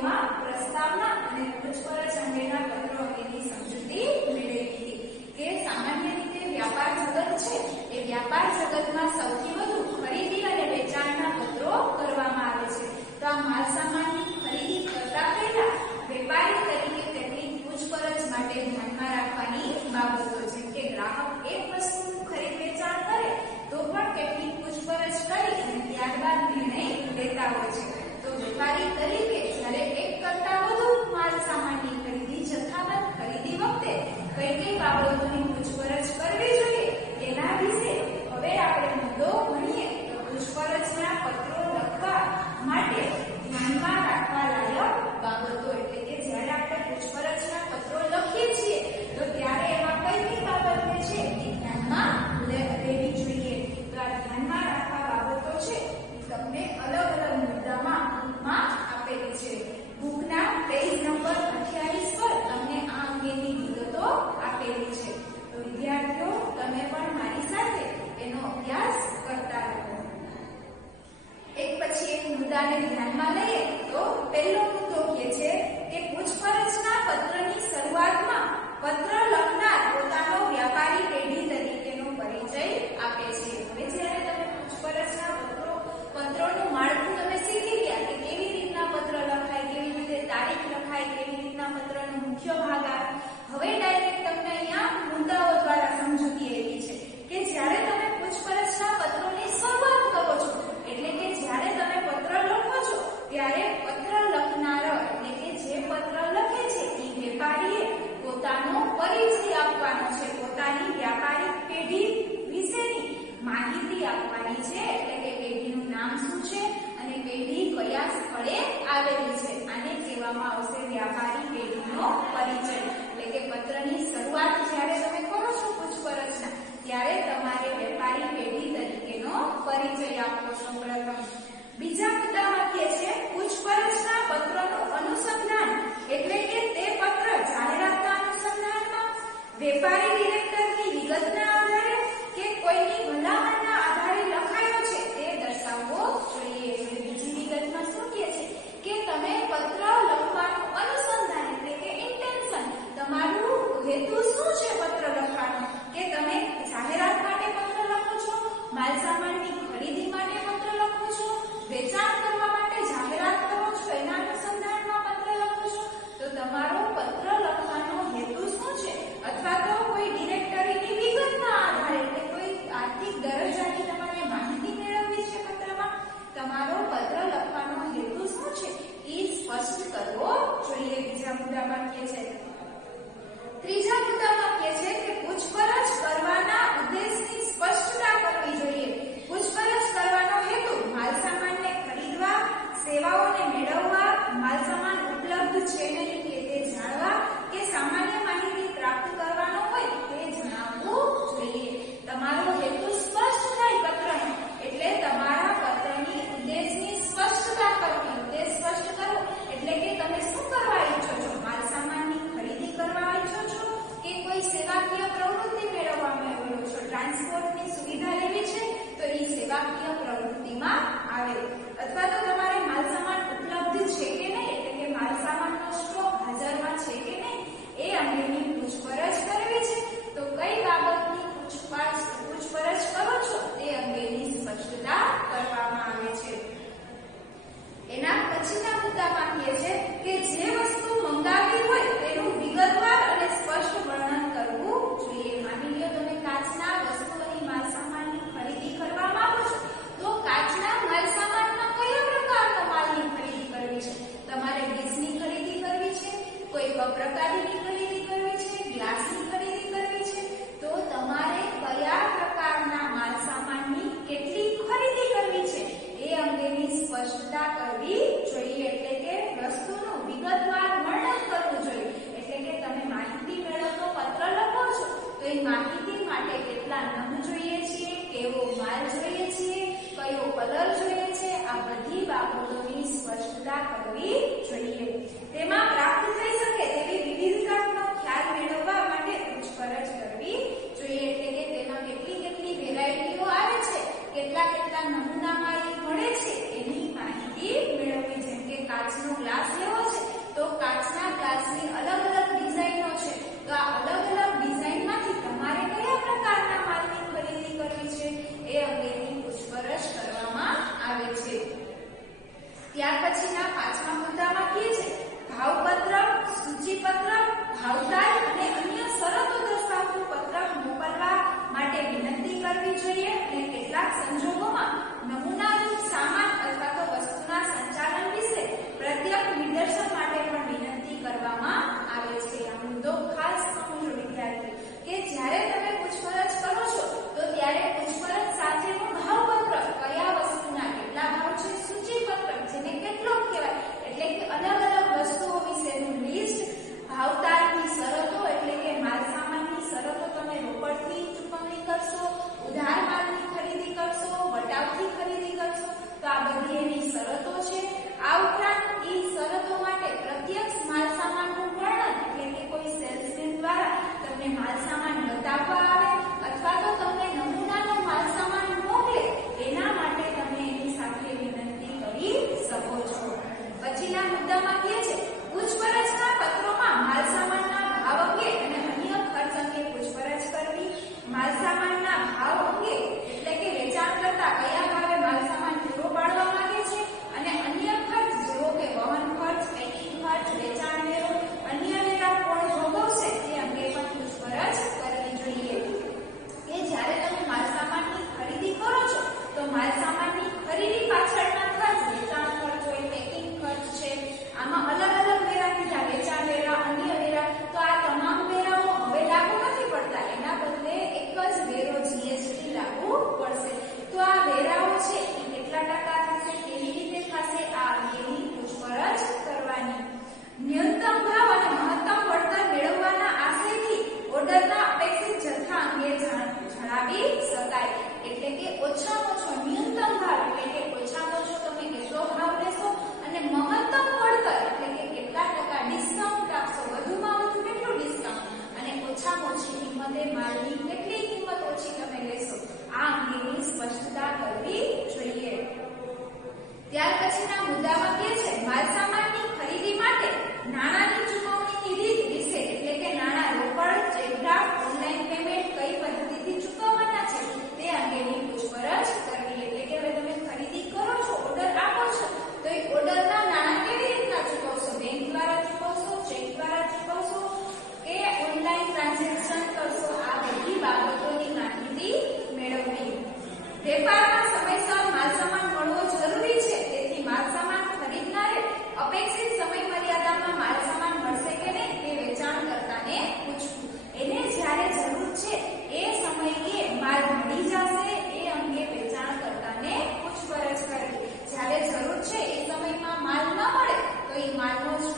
વિડીયોમાં પ્રસ્તાવના અને પૂછપરછ અંગેના પત્રો અંગેની સમજૂતી મેળવી હતી કે સામાન્ય રીતે વ્યાપાર જગત છે એ વ્યાપાર જગતમાં સૌથી વધુ ખરીદી અને વેચાણના પત્રો કરવામાં આવે છે. તો આ માલ સામાનની ખરીદી કરતા પહેલા વેપારી તરીકે કેટલીક પૂછપરછ માટે ધ્યાનમાં રાખવાની બાબતો જેમ કે ગ્રાહક એક વસ્તુનું ખરીદ વેચાણ કરે તો પણ કેટલીક પૂછપરછ કરી અને ત્યારબાદ નિર્ણય લેતા હોય છે. તો વેપારી તરીકે જ્યારે એક કરતા વધુ માલ સામાનની ખરીદી જથ્થાબંધ ખરીદી વખતે કઈ કઈ બાબતોની પૂછપરછ કરવી જોઈએ તેના વિશે હવે આપણે મુદ્દો ભણીએ. તો પૂછપરછના પત્રો લખવા માટે ધ્યાનમાં રાખવા લાયક બાબતો એટલે કે જ્યારે આપણે પૂછપરછના પત્રો લખીએ છીએ તો ત્યારે એમાં કઈ કઈ બાબતો છે એ ધ્યાનમાં લેવી જોઈએ. તો આ ધ્યાનમાં રાખવા બાબતો છે તમને અલગ અલગ મુદ્દામાં આપેલી છે. બુકના પેજ નંબર 28 પર તમને આ અંગેની વિગતો આપેલી છે. તો વિદ્યાર્થીઓ તમે પણ મારી સાથે એનો અભ્યાસ કરતા રહો. એક પછી એક મુદ્દાને ધ્યાનમાં લઈએ તો પહેલો મુદ્દો કહે છે કે પૂછપરછના પત્રની શરૂઆતમાં પત્ર લખનાર પોતાનો વ્યાપારી પેઢી તરીકેનો પરિચય આપે છે. હવે જ્યારે તમે પૂછપરછના પત્રોનું માળખું તમે શીખી ગયા કે કેવી રીતના પત્ર લખાય, કેવી રીતે તારીખ લખાય, કેવી રીતના પત્રનો મુખ્ય ભાગ આવે. હવે ડાયરેક્ટ તમને અહીંયા મુદ્દાઓ દ્વારા સમજૂતી આપી છે કે જ્યારે તમે પૂછપરછના પત્રોની શરૂઆત કરો છો એટલે કે જ્યારે તમે પત્ર લખો છો ત્યારે પત્ર લખનાર એટલે કે જે પત્ર લખે છે એ વેપારીએ પોતાનો પરિચય આપવાનો છે, પોતાની વ્યાપારિક પેઢી વિશેની માહિતી આપવાની છે. એટલે કે પેઢીનું નામ શું છે અને પેઢી કયા સ્થળે આવેલી છે. આને કહેવામાં આવશે વ્યાપારી પેઢીનો પરિચય. એટલે કે પત્રની શરૂઆત જ્યારે તમે કરો છો પૂછપરછના ત્યારે તમારે વેપારી પેઢી તરીકેનો પરિચય આપવો છો પ્રથમ. બીજા મુદ્દામાં કહે છે પૂછપરછના પત્રનું અનુસંધાન એટલે કે તે પત્ર જાહેરાતના અનુસંધાનમાં વેપારી ડિરેક્ટરની વિગતના આધારે કે કોઈની ભલામણના આધારે લખાયો છે તે દર્શાવવો જોઈએ. બીજી વિગતમાં શું કહે છે કે તમે પત્ર લખવાનું અનુસંધાન એટલે કે ઇન્ટેન્શન, તમારું હેતુ શું છે પત્ર લખવાનો, કે તમે જાહેરાત માટે પત્ર લખો છો, માલ સામાનની ખરીદી માટે પત્ર લખો છો, વેચાણ કરવા માટે જાહેરાત કરો છો એના અનુસંધાનમાં પત્ર લખો છો. તો તમારો પત્ર લખવાનો હેતુ શું છે અથવા તો કોઈ ડિરેક્ટરીની વિગતના આધારે એટલે કોઈ આર્થિક દરજ્જાની તમારે માહિતી મેળવવી છે પત્રમાં, તમારો પત્ર લખવાનો હેતુ શું છે એ સ્પષ્ટ કરવો જોઈએ. બીજા મુદ્દામાં કહે છે. ત્રીજા મુદ્દામાં કહે છે કે પૂછપરછ કરવાના ઉદ્દેશની સ્પષ્ટતા કરવી જોઈએ. પૂછપરછ કરવાનો હેતુ માલ સામાનને ખરીદવા, સેવાઓને મેળવવા, માલ સામાન ઉપલબ્ધ છે નહીં કે તે જાણવા કે સામાન્ય માહિતી પ્રાપ્ત કરવાનો હોય તે જણાવવું જોઈએ. તમારો હેતુ સ્પષ્ટ થાય પત્રનો એટલે તમારા પત્રની ઉદ્દેશની સ્પષ્ટતા કરવી. ઉદ્દેશ સ્પષ્ટ કરવો એટલે કે તમે શું કરવા ઈચ્છો છો, માલ સામાનની ખરીદી કરવા ઈચ્છો છો કે કોઈ સેવાકીય પ્રવૃત્તિ મેળવવા માંગો છો, ટ્રાન્સપોર્ટની સુવિધા લેવી છે તો એ સેવાકીય પ્રવૃત્તિમાં આવે, અથવા તો તમારે માલ સામાન ઉપલબ્ધ છે કે નહીં એટલે કે માલ સામાનનો સ્ટોક હાજરમાં છે કે નહીં એ અંગેની પૂછપરછ કરવી છે. તો કઈ બાબતની પૂછપરછ કરો છો તે અંગેની સ્પષ્ટતા કરવામાં આવે છે. એના પછીના મુદ્દામાં કહે છે કે જે વસ્તુ મંગાવી હોય તેનું વિગતવાર અને સ્પષ્ટ વર્ણન કરવું જોઈએ. માની લો તમે કાચના વસ્તુઓની માલ સામાનની ખરીદી કરવા માંગો છો તો કાચના માલ સામાનમાં કયા પ્રકારનો માલની ખરીદી કરવી છે, તમારે ડીશની ખરીદી કરવી છે, કોઈ પ્રકારની ખરીદી કરવી છે, ગ્લાસની ખરીદી કરવી છે, તો તમારે કયા પ્રકારના માલ સામાનની કેટલી ખરીદી કરવી છે એ અંગેની સ્પષ્ટતા કરવી જોઈએ. એટલે કે વસ્તુનું વિગતવાર વર્ણન કરવું જોઈએ. એટલે કે તમે માહિતી મેળવતો પત્ર લખો છો તો એ માહિતી માટે કેટલા નંગ જોઈએ છે, કેવો માલ જોઈએ છે, કયો કલર જોઈએ છે, આ બધી બાબતોની સ્પષ્ટતા કરવી જોઈએ. તેમાં પ્રાપ્ત થઈ શકે તેવી વિવિધતાનો ખ્યાલ મેળવવા માટે પૂછપરછ કરવી જોઈએ. એટલે કે તેમાં કેટલી વેરાયટીઓ આવે છે, કેટલા નમૂનામાં એ મળે છે એની માહિતી મેળવવી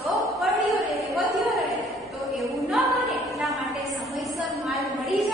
સ્ટોક પડ્યો રહે, વધ્યો રહે. તો એવું ન બને એટલા માટે સમયસર માલ મળી